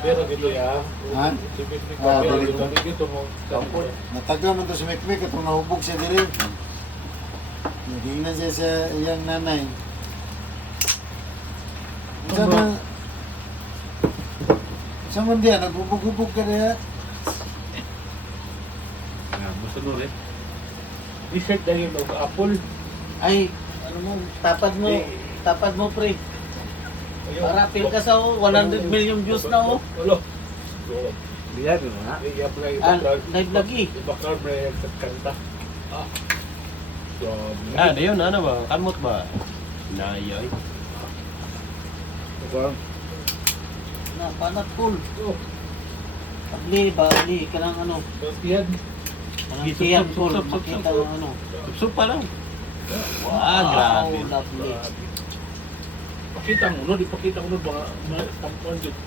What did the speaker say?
Pero dito ya. Ha? Pero dito mo. Natagla man to si Mikmik at nahubog siya diri. Nagingnan siya sa iyang nanay. Sa man diyan, naghubog-hubog ka na. Basta nun eh. T-shirt dahil mag apple. Ay, ano mo, tapad mo pre. Para feel ka sa 100 million views na oh. Wala. Biya ko na. I-apply. Live lagi. Bakal may kanta. So, Ano yun? Ano ba? Kamot ba? Nayoy. Na, panat cool. Pagli, bali, ka lang ano. yan. Anong tiyan cool, makita ng ano. Sup pa lang. Wow, grabe. Lovely. Pakita mo, no? Di pakita mo, no? Mga tampuan dito.